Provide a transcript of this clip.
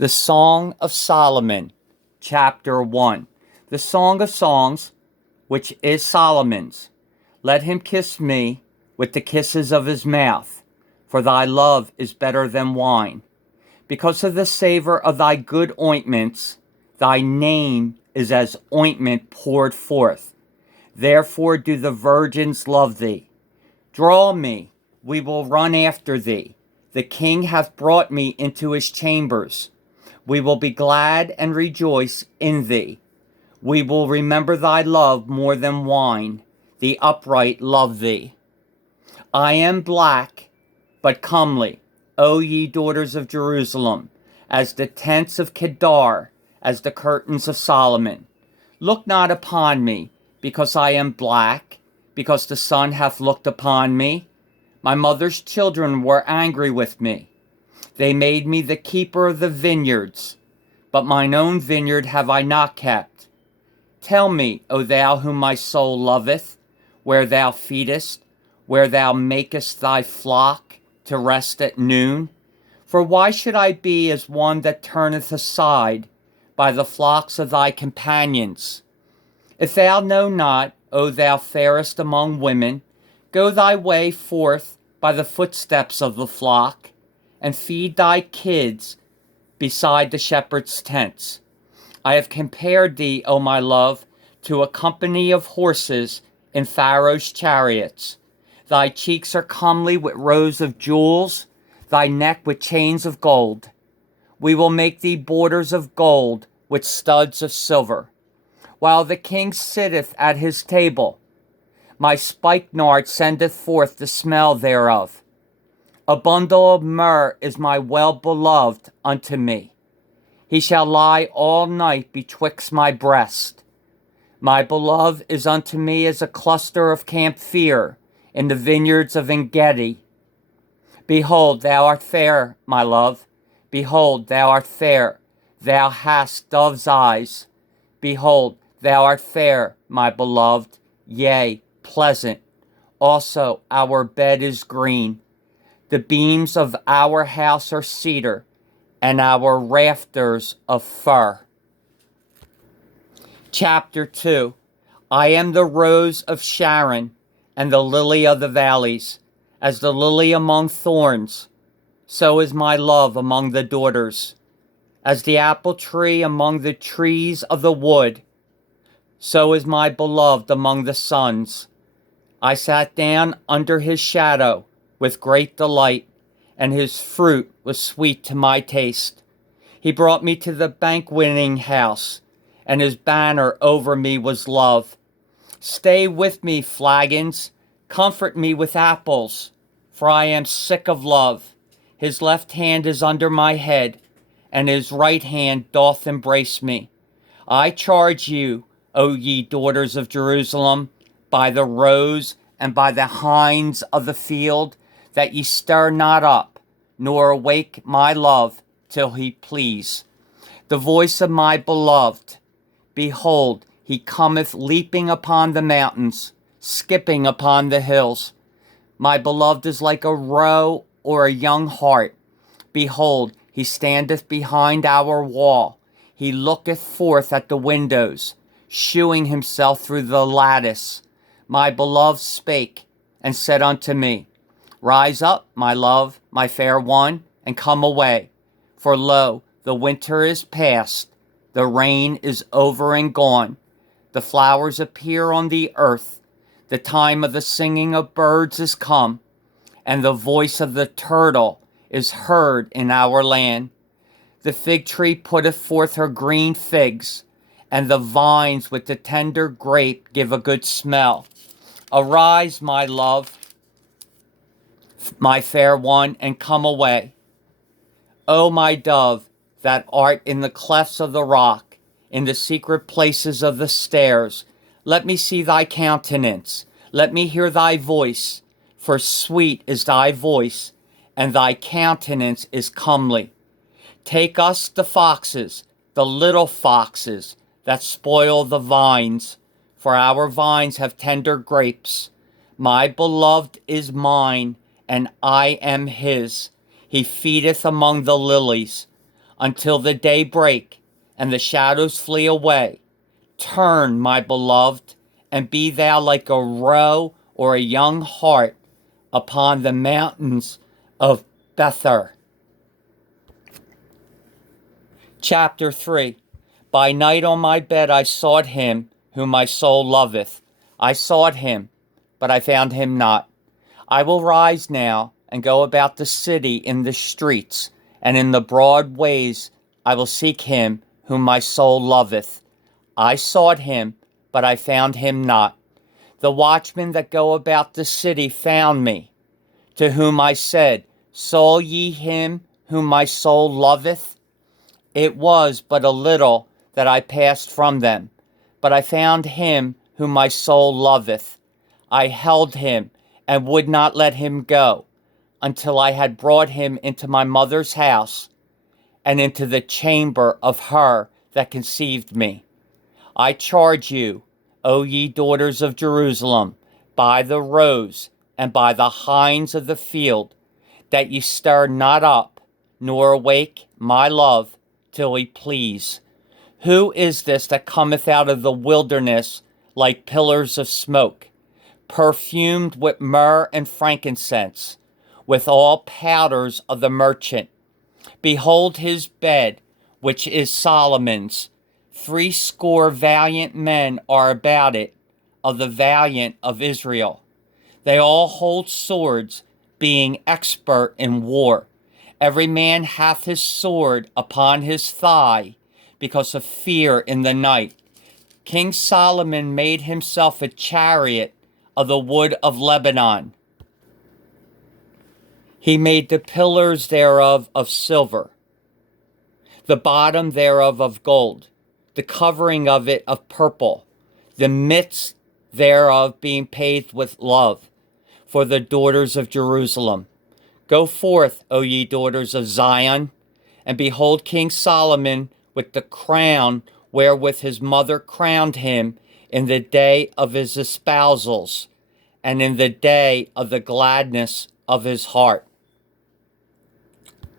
The Song of Solomon, Chapter 1. The Song of Songs, which is Solomon's. Let him kiss me with the kisses of his mouth, for thy love is better than wine. Because of the savor of thy good ointments, thy name is as ointment poured forth. Therefore do the virgins love thee. Draw me, we will run after thee. The king hath brought me into his chambers. We will be glad and rejoice in thee. We will remember thy love more than wine. The upright love thee. I am black, but comely, O ye daughters of Jerusalem, as the tents of Kedar, as the curtains of Solomon. Look not upon me, because I am black, because the sun hath looked upon me. My mother's children were angry with me. They made me the keeper of the vineyards, but mine own vineyard have I not kept. Tell me, O thou whom my soul loveth, where thou feedest, where thou makest thy flock to rest at noon. For why should I be as one that turneth aside by the flocks of thy companions? If thou know not, O thou fairest among women, go thy way forth by the footsteps of the flock, and feed thy kids beside the shepherd's tents. I have compared thee, O my love, to a company of horses in Pharaoh's chariots. Thy cheeks are comely with rows of jewels, thy neck with chains of gold. We will make thee borders of gold with studs of silver. While the king sitteth at his table, my spikenard sendeth forth the smell thereof. A bundle of myrrh is my well-beloved unto me. He shall lie all night betwixt my breast. My beloved is unto me as a cluster of camphire in the vineyards of En-gedi. Behold, thou art fair, my love. Behold, thou art fair. Thou hast dove's eyes. Behold, thou art fair, my beloved, yea, pleasant. Also our bed is green. The beams of our house are cedar, and our rafters of fir. Chapter 2. I am the rose of Sharon, and the lily of the valleys. As the lily among thorns, so is my love among the daughters. As the apple tree among the trees of the wood, so is my beloved among the sons. I sat down under his shadow with great delight, and his fruit was sweet to my taste. He brought me to the banqueting house, and his banner over me was love. Stay with me, flagons, comfort me with apples, for I am sick of love. His left hand is under my head, and his right hand doth embrace me. I charge you, O ye daughters of Jerusalem, by the roes and by the hinds of the field, that ye stir not up, nor awake my love till he please. The voice of my beloved, behold, he cometh leaping upon the mountains, skipping upon the hills. My beloved is like a roe or a young hart. Behold, he standeth behind our wall. He looketh forth at the windows, shewing himself through the lattice. My beloved spake, and said unto me, Rise up, my love, my fair one, and come away. For lo, the winter is past, the rain is over and gone. The flowers appear on the earth. The time of the singing of birds is come, and the voice of the turtle is heard in our land. The fig tree putteth forth her green figs, and the vines with the tender grape give a good smell. Arise, my love, my fair one, and come away. O my dove, that art in the clefts of the rock, in the secret places of the stairs, let me see thy countenance, let me hear thy voice, for sweet is thy voice, and thy countenance is comely. Take us the foxes, the little foxes, that spoil the vines, for our vines have tender grapes. My beloved is mine, and I am his. He feedeth among the lilies. until the day break and the shadows flee away. Turn, my beloved, and be thou like a roe or a young hart upon the mountains of Bether. Chapter 3. By night on my bed I sought him whom my soul loveth. I sought him, but I found him not. I will rise now and go about the city in the streets, and in the broad ways I will seek him whom my soul loveth. I sought him, but I found him not. The watchmen that go about the city found me, to whom I said, Saw ye him whom my soul loveth? It was but a little that I passed from them, but I found him whom my soul loveth. I held him and would not let him go, until I had brought him into my mother's house, and into the chamber of her that conceived me. I charge you, O ye daughters of Jerusalem, by the roes and by the hinds of the field, that ye stir not up, nor awake my love, till he please. Who is this that cometh out of the wilderness like pillars of smoke, perfumed with myrrh and frankincense, with all powders of the merchant? Behold his bed, which is Solomon's. 80 valiant men are about it, of the valiant of Israel. They all hold swords, being expert in war. Every man hath his sword upon his thigh, because of fear in the night. King Solomon made himself a chariot of the wood of Lebanon. He made the pillars thereof of silver, the bottom thereof of gold, the covering of it of purple, the midst thereof being paved with love, for the daughters of Jerusalem. Go forth, O ye daughters of Zion, and behold King Solomon with the crown wherewith his mother crowned him in the day of his espousals, and in the day of the gladness of his heart.